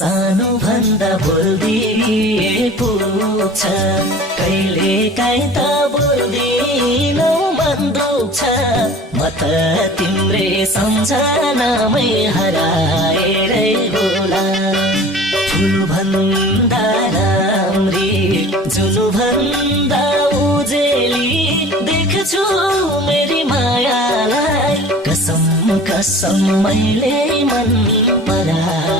सानो भन्दा बोल्दिए पुग्छ कहिले काहीँ त बोल्दिनौ मन दुख्छ म त तिम्रै सम्झनामै हराएरै होला ठुलो भन्दा राम्री जुनु भन्दा उजेली देख्छु मेरी मायालाई कसम कसम मैले मन परा